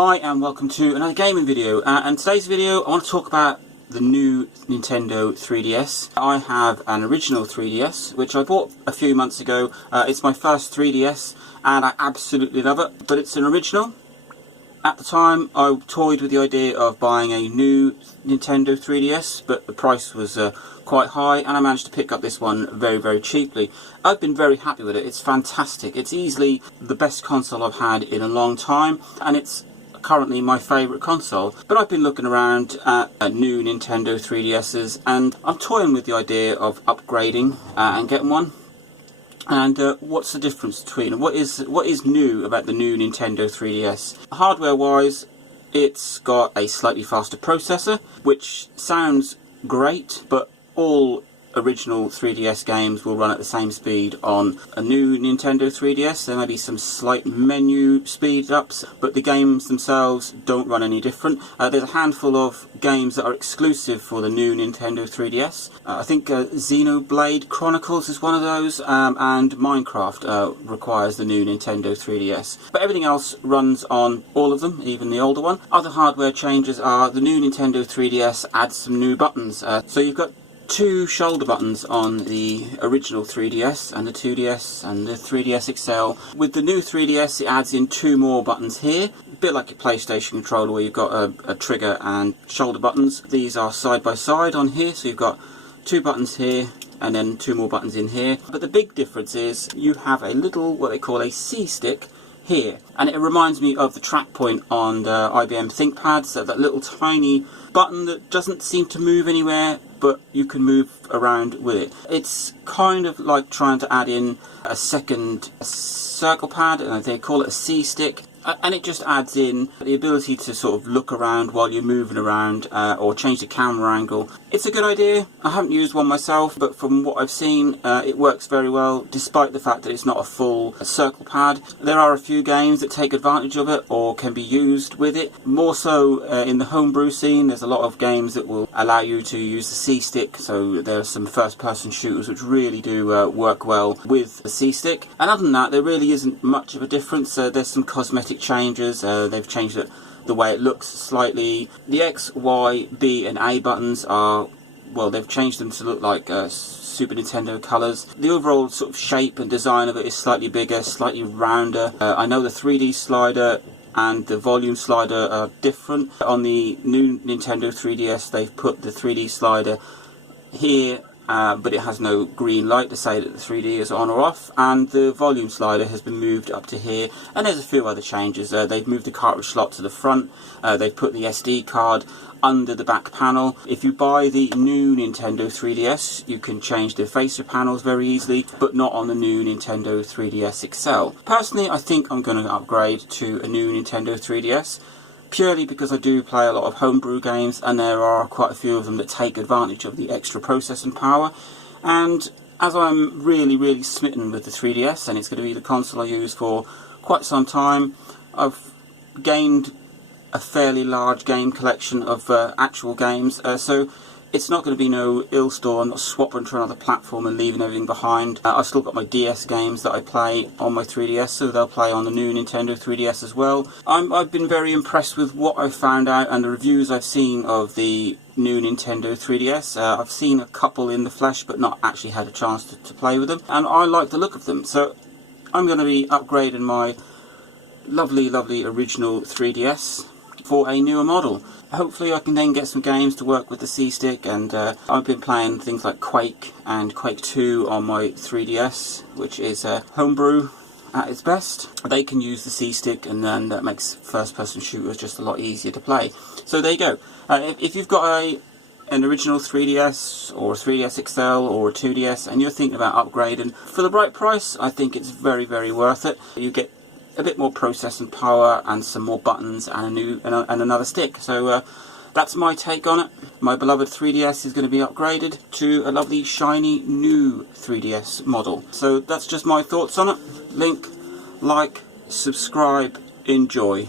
Hi and welcome to another gaming video, and today's video I want to talk about the new Nintendo 3DS. I have an original 3DS which I bought a few months ago. It's my first 3DS and I absolutely love it, but it's an original. At the time I toyed with the idea of buying a new Nintendo 3DS, but the price was quite high and I managed to pick up this one very cheaply. I've been very happy with it. It's fantastic. It's easily the best console I've had in a long time, and it's currently my favourite console. But I've been looking around at new Nintendo 3DSs and I'm toying with the idea of upgrading and getting one. And what's the difference between what is new about the new Nintendo 3DS? Hardware wise, it's got a slightly faster processor, which sounds great, but all original 3DS games will run at the same speed on a new Nintendo 3DS. There may be some slight menu speed ups, but the games themselves don't run any different. There's a handful of games that are exclusive for the new Nintendo 3DS. I think Xenoblade Chronicles is one of those, and Minecraft requires the new Nintendo 3DS. But everything else runs on all of them, even the older one. Other hardware changes are the new Nintendo 3DS adds some new buttons. So you've got two shoulder buttons on the original 3DS and the 2DS and the 3DS XL. With the new 3DS it adds in two more buttons here, a bit like your PlayStation controller where you've got a trigger and shoulder buttons. These are side by side on here, so you've got two buttons here and then two more buttons in here. But the big difference is you have a little, what they call a CStick here, and it reminds me of the track point on the IBM ThinkPads, that little tiny button that doesn't seem to move anywhere, but you can move around with it. It's kind of like trying to add in a second circle pad, and they call it a CStick, and it just adds in the ability to sort of look around while you're moving around, or change the camera angle. It's a good idea. I haven't used one myself, but from what I've seen, it works very well, despite the fact that it's not a full circle pad. There are a few games that take advantage of it or can be used with it. More so in the homebrew scene, there's a lot of games that will allow you to use the C-Stick, so there are some first-person shooters which really do work well with the C-Stick. And other than that, there really isn't much of a difference. There's some cosmetic changes. They've changed it, the way it looks slightly. The X, Y, B and A buttons are, well, they've changed them to look like Super Nintendo colours. The overall sort of shape and design of it is slightly bigger, slightly rounder. I know the 3D slider and the volume slider are different. On the new Nintendo 3DS they've put the 3D slider here, but it has no green light to say that the 3D is on or off, and the volume slider has been moved up to here, and there's a few other changes. They've moved the cartridge slot to the front, they've put the SD card under the back panel. If you buy the new Nintendo 3DS you can change the facer panels very easily, but not on the new Nintendo 3DS XL. Personally, I think I'm going to upgrade to a new Nintendo 3DS, purely because I do play a lot of homebrew games and there are quite a few of them that take advantage of the extra processing power. And as I'm really smitten with the 3DS and it's going to be the console I use for quite some time, I've gained a fairly large game collection of actual games, so it's not going to be no ill store. I'm not swapping to another platform and leaving everything behind. I've still got my DS games that I play on my 3DS, so they'll play on the new Nintendo 3DS as well. I've been very impressed with what I've found out and the reviews I've seen of the new Nintendo 3DS. I've seen a couple in the flesh but not actually had a chance to play with them, and I like the look of them, so I'm going to be upgrading my lovely original 3DS for a newer model. Hopefully I can then get some games to work with the C-Stick, and I've been playing things like Quake and Quake 2 on my 3DS, which is homebrew at its best. They can use the C-Stick, and then that makes first-person shooters just a lot easier to play. So there you go. If you've got an original 3DS or a 3DS XL or a 2DS and you're thinking about upgrading, for the right price I think it's very worth it. You get a bit more processing power and some more buttons and another stick. So that's my take on it. My beloved 3DS is going to be upgraded to a lovely shiny new 3DS model. So that's just my thoughts on it. Link, like, subscribe, enjoy.